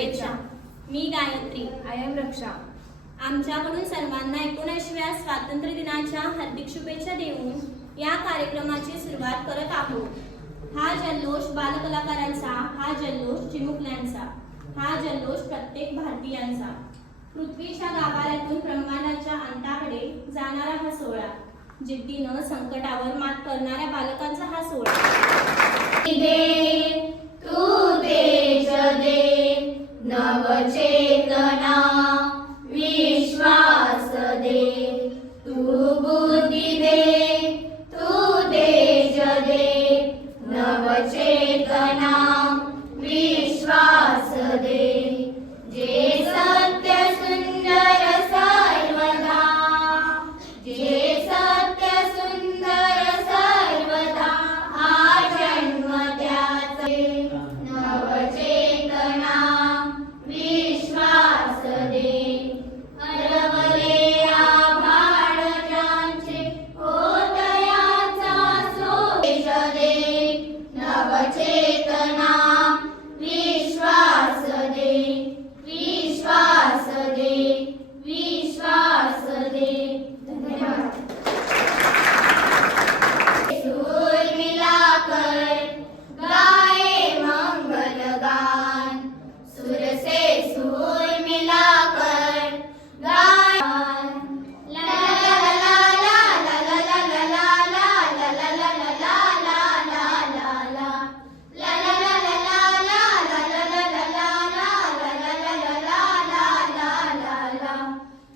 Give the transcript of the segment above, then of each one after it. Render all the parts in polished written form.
शुभेच्छा. मी Gayatri. I am रक्षा. आमच्याकडून सर्वांना 19व्या स्वातंत्र्य दिनाच्या हार्दिक शुभेच्छा देऊन या कार्यक्रमाची सुरुवात करत आहोत. हा जल्लोष बालकलाकारांचा, हा जल्लोष चिमुकल्यांचा, हा जल्लोष प्रत्येक भारतीयांचा. पृथ्वीच्या गाभाऱ्यातून ब्रह्मांडाच्या अंताकडे जाणारा हा सोहळा, जिद्दीनं संकटावर मात करणाऱ्या बालकांचा हा सोहळा. तू तेज दे, नवचेतना विश्वास दे, तू बुद्धी दे, तू तेज दे, नवचेतना विश्वास दे. जे सत्य सुंदर सर्वदा, जे सत्य सुंदर सर्वदा, हा जन्म त्याचे. नवचेतना विश्वास दे, हरवले आभाळ ज्यांचे, होतयाचा सोश दे. नवचेतना विश्वास दे, विश्वास दे, विश्वास दे. धन्यवाद. सूर मिलाकर गाए मंगल गान, सुर से सूर मिलाकर गाए. ला ला ला ला ला ला ला ला ला ला ला ला ला ला ला ला. La la la la la la la la la la la la la la la la la la.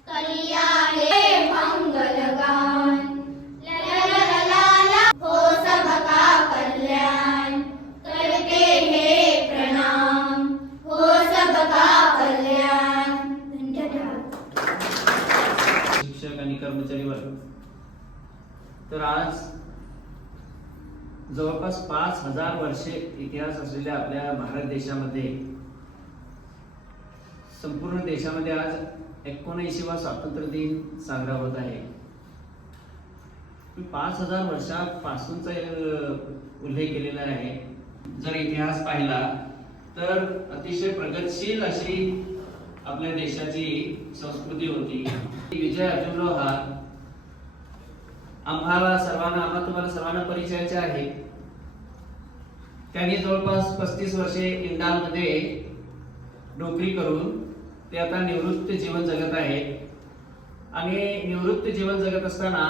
कलिया हे मंगल गान. La la la la la. हो सबका कल्याण, करते हे प्रणाम, हो सबका कल्याण. धन्यवाद. शिक्षक आणि कर्मचारी वर्ग. तर आज जवळपास 5000 वर्षे इतिहास असलेल्या आपल्या भारत देशामध्ये, संपूर्ण देशामध्ये आज 79वा स्वातंत्र्य दिन साजरा होत आहे. 5000 वर्षापासूनचा उल्लेख केलेला आहे. जर इतिहास पाहिला तर अतिशय प्रगतशील अशी आपल्या देशाची संस्कृती होती. विजय अर्जुनराव हा आम्हा तुम्हाला सर्वांना परिचयाचे आहे. त्यांनी जवळपास 35 वर्षे इंडालमध्ये नोकरी करून ते आता निवृत्त जीवन जगत आहेत. आणि निवृत्त जीवन जगत असताना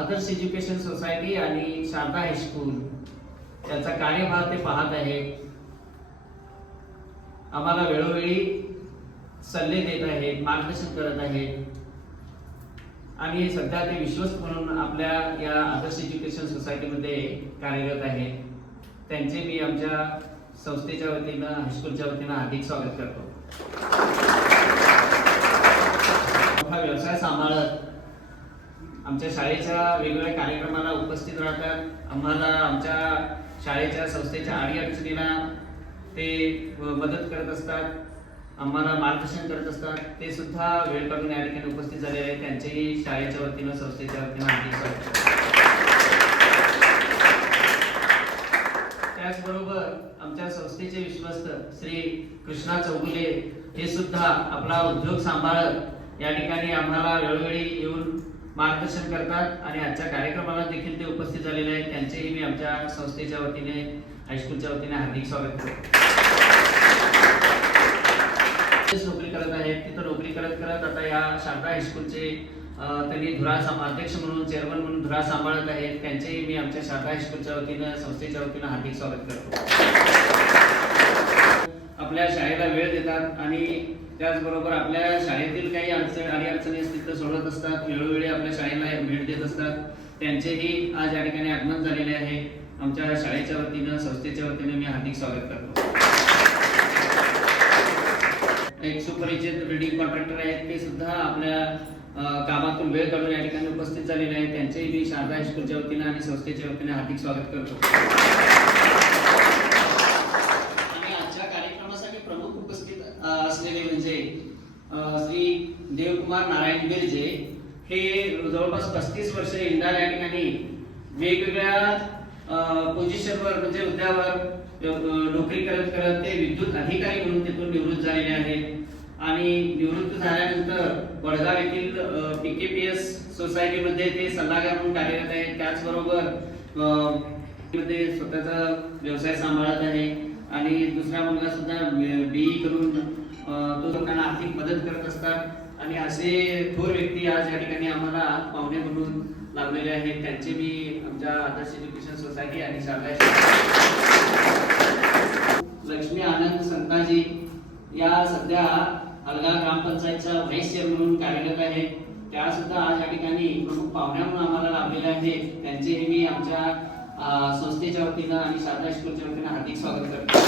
आदर्श एज्युकेशन सोसायटी आणि शारदा हायस्कूल याचा कार्यभार ते पाहत आहेत. आम्हाला वेळोवेळी सल्ले देत आहेत, मार्गदर्शन करत आहेत. आणि सध्या ते विश्वस्त म्हणून आपल्या या आदर्श एज्युकेशन सोसायटीमध्ये कार्यरत आहेत. त्यांचे मी आमच्या संस्थेच्या वतीनं, हायस्कूलच्या वतीनं हार्दिक स्वागत करतो. हा व्यवसाय सांभाळत आमच्या शाळेच्या वेगवेगळ्या कार्यक्रमाला उपस्थित राहतात. आम्हाला आमच्या शाळेच्या संस्थेच्या अडीअडचणीला ते मदत करत असतात, आम्हाला मार्गदर्शन करत असतात. ते सुद्धा वेळ काढून या ठिकाणी उपस्थित झालेले आहेत. त्यांचेही शाळेच्या वतीनं, संस्थेच्या वतीनं हार्दिक स्वागत. त्याचबरोबर आमच्या संस्थेचे विश्वस्त श्री कृष्णा चौगुले हे सुद्धा आपला उद्योग सांभाळत या ठिकाणी आम्हाला वेळोवेळी येऊन मार्गदर्शन करतात आणि आजच्या कार्यक्रमाला देखील ते उपस्थित झालेले आहेत. त्यांचेही मी आमच्या संस्थेच्या वतीने, हायस्कूलच्या वतीने हार्दिक स्वागत करतो. नोकरी करत आहेत. तिथं नोकरी करत करत आता या शारदा हायस्कूलचे त्यांनी अध्यक्ष म्हणून, चेअरमन म्हणून धुरा सांभाळत आहेत. त्यांचेही मी आमच्या शारदा हायस्कूलच्या वतीनं, संस्थेच्या वतीनं हार्दिक स्वागत करतो. आपल्या शाळेला वेळ देतात आणि त्याचबरोबर आपल्या शाळेतील काही अडचणी असतील तर सोडवत असतात. वेळोवेळी आपल्या शाळेला भेट देत असतात. त्यांचेही आज या ठिकाणी आगमन झालेले आहे. आमच्या शाळेच्या वतीनं, संस्थेच्या वतीनं मी हार्दिक स्वागत करतो. एक सुपरिचित बिल्डिंग कॉन्ट्रॅक्टर आहेत, ते सुद्धा आपल्या कामातून वेळ काढून या ठिकाणी उपस्थित झालेले आहेत. त्यांचेही मी शारदा हायस्कूलच्या वतीनं आणि संस्थेच्या वतीने हार्दिक स्वागत करतो. आणि आजच्या कार्यक्रमासाठी प्रमुख उपस्थित असलेले म्हणजे श्री देवकुमार नारायण बिर्जे. हे जवळपास 35 वर्षे इंदाल या ठिकाणी वेगवेगळ्या पोझिशनवर म्हणजे हुद्द्यावर नोकरी करत करत ते विद्युत अधिकारी म्हणून झालेले आहेत आणि निवृत्त झाल्यानंतर वडगाव येथील PKPS सोसायटीमध्ये ते सल्लागार म्हणून कार्यरत आहेत. त्याचबरोबर मध्ये स्वतःचा व्यवसाय सांभाळत आहे आणि दुसरा मुलगा सुद्धा BE करून तो लोकांना आर्थिक मदत करत असतात आणि असे थोर व्यक्ती आज या ठिकाणी आम्हाला पाहुणे म्हणून लाभलेले आहेत. त्यांचे मी आमच्या आदर्श एज्युकेशन सोसायटी आणि शाळा लक्ष्मी आनंद संताजी या सध्या अलगा ग्रामपंचायतच्या व्हाईस चेअरमन म्हणून कार्यरत आहेत. त्या सुद्धा आज या ठिकाणी प्रमुख पाहुण्या म्हणून आम्हाला लाभलेल्या आहेत. त्यांचेही मी आमच्या संस्थेच्या वतीनं आणि शारदा स्कूलच्या वतीनं हार्दिक स्वागत करतो.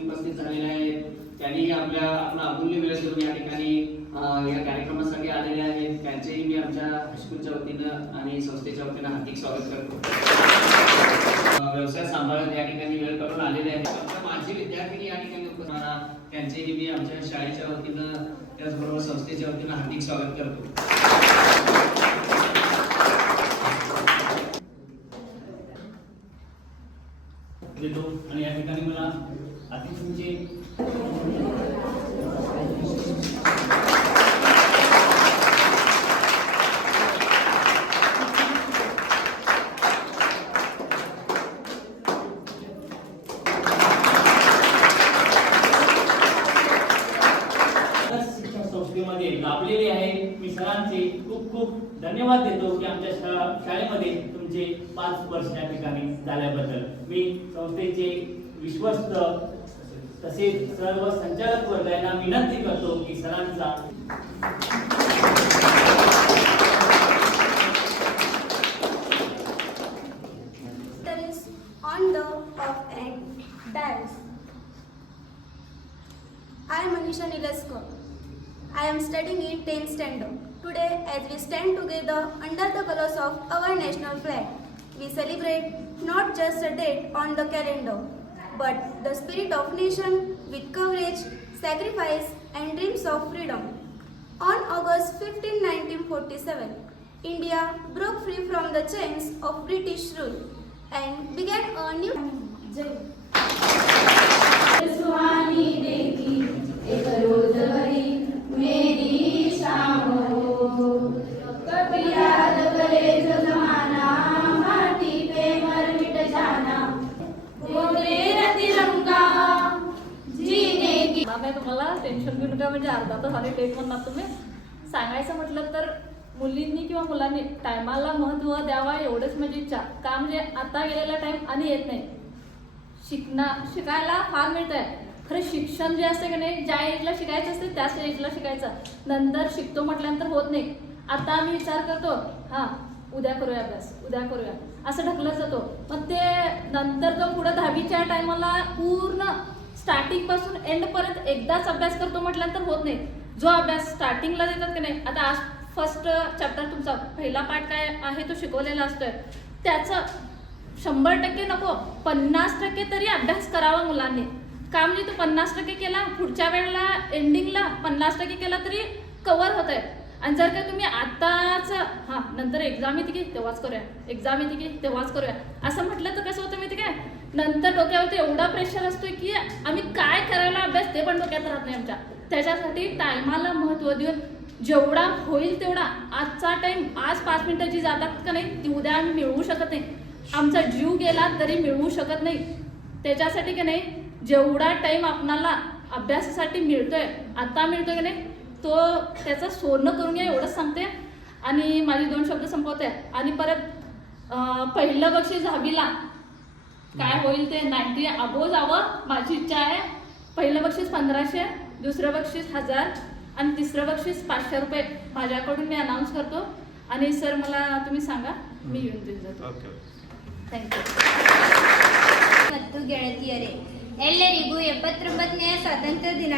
उपस्थित झालेले आहेत. त्यांनी आपला अमूल्य वेळ देऊन या ठिकाणी या कार्यक्रमासाठी आलेले आहेत. त्यांचेही मी आमच्या हायस्कूलच्या वतीनं आणि संस्थेच्या वतीनं हार्दिक स्वागत करतो. व्यवसाय सांभाळत या ठिकाणी वेळ करून आलेले आहेत. आमच्या माजी विद्यार्थी या ठिकाणी उपस्थित राहणार. त्यांचेही मी आमच्या शाळेच्या वतीनं त्याचबरोबर संस्थेच्या वतीनं हार्दिक स्वागत करतो. देतो आणि या ठिकाणी मला अतिथींची शिक्षण संस्थेमध्ये लाभलेले आहे. मी सरांचे खूप खूप धन्यवाद देतो की आमच्या शाळेमध्ये तुमचे 5 वर्ष या ठिकाणी झाल्याबद्दल. मी संस्थेचे विश्वस्त तसेच सर्व संचालक वर्ग यांना विनंती करतो की सरांचा on the of and dance. I am Manisha Nilaskar. I am studying in 10th standard. Today, as we stand together under the colors of our national flag, we celebrate not just a date on the calendar, but the spirit of nation with courage, sacrifice, and dreams of freedom. On August 15, 1947, India broke free from the chains of British rule and began a new Suhani देखी एक रोज भरी मेरी शाम हो, कभी याद करे जो जमाना माटी पे मर मिट जाना, वो मेरा तिरंगा जीने की. नाही तुम्हाला टेन्शन घेऊन नका, म्हणजे अर्धा तास आले टेक म्हणणार तुम्ही. सांगायचं म्हटलं तर मुलींनी किंवा मुलांनी टायमाला महत्त्व द्यावा एवढंच माझी इच्छा. का म्हणजे आता गेलेला टाइम आणि येत नाही. शिकायला फार मिळतंय, खरं शिक्षण जे असते की नाही, ज्या एजला शिकायचं असते त्याच एजला शिकायचं. नंतर शिकतो म्हटल्यानंतर होत नाही. आता आम्ही विचार करतो हां उद्या करूया अभ्यास, उद्या करूया, असं ढकलत जातो. मग ते नंतर तो पुढं 10वीच्या टायमाला पूर्ण स्टार्टिंगपासून एंडपर्यंत एकदाच अभ्यास करतो म्हटल्यानंतर होत नाही. जो अभ्यास स्टार्टिंगला देतात की नाही, आता आज फर्स्ट चॅप्टर तुमचा पहिला पार्ट काय आहे तो शिकवलेला असतोय, त्याचं 100% नको 50% तरी अभ्यास करावा मुलांनी. का म्हणजे तो 50% केला, पुढच्या वेळेला एंडिंगला 50% केला तरी कव्हर होत आहे. आणि जर का तुम्ही आताच हां नंतर एक्झाम येते की तेव्हाच करूया, एक्झाम येते की तेव्हाच करूया असं म्हटलं तर कसं होतं माहिती काय, नंतर डोक्यावरती एवढा प्रेशर असतोय की आम्ही काय करायला अभ्यास ते पण डोक्यात राहत नाही आमच्या. त्याच्यासाठी टायमाला महत्त्व देऊन जेवढा होईल तेवढा आजचा टाइम, आज 5 मिनिटं जी जातात का नाही ती उद्या आम्ही मिळवू शकत नाही. आमचा जीव गेला तरी मिळवू शकत नाही. त्याच्यासाठी की नाही जेवढा टाइम आपणाला अभ्यासासाठी मिळतोय, आता मिळतोय की नाही, तो त्याचं सोनं करून घ्या एवढंच सांगते. आणि माझे 2 शब्द संपवते. आणि परत पहिलं बक्षीस 10वीला काय होईल ते 90 अबोव जावं माझी इच्छा आहे. पहिलं बक्षीस 1500, दुसरं बक्षीस 1000 आणि तिसरं बक्षीस 500 रुपये माझ्याकडून मी अनाऊन्स करतो. आणि सर मला तुम्ही सांगा, मी येऊन देऊन जातो. Thank you. ಮತ್ತು ಗೆಳತಿಯರೇ, ಎಲ್ಲರಿಗೂ 79ನೇ ಸ್ವಾತಂತ್ರ್ಯ ದಿನ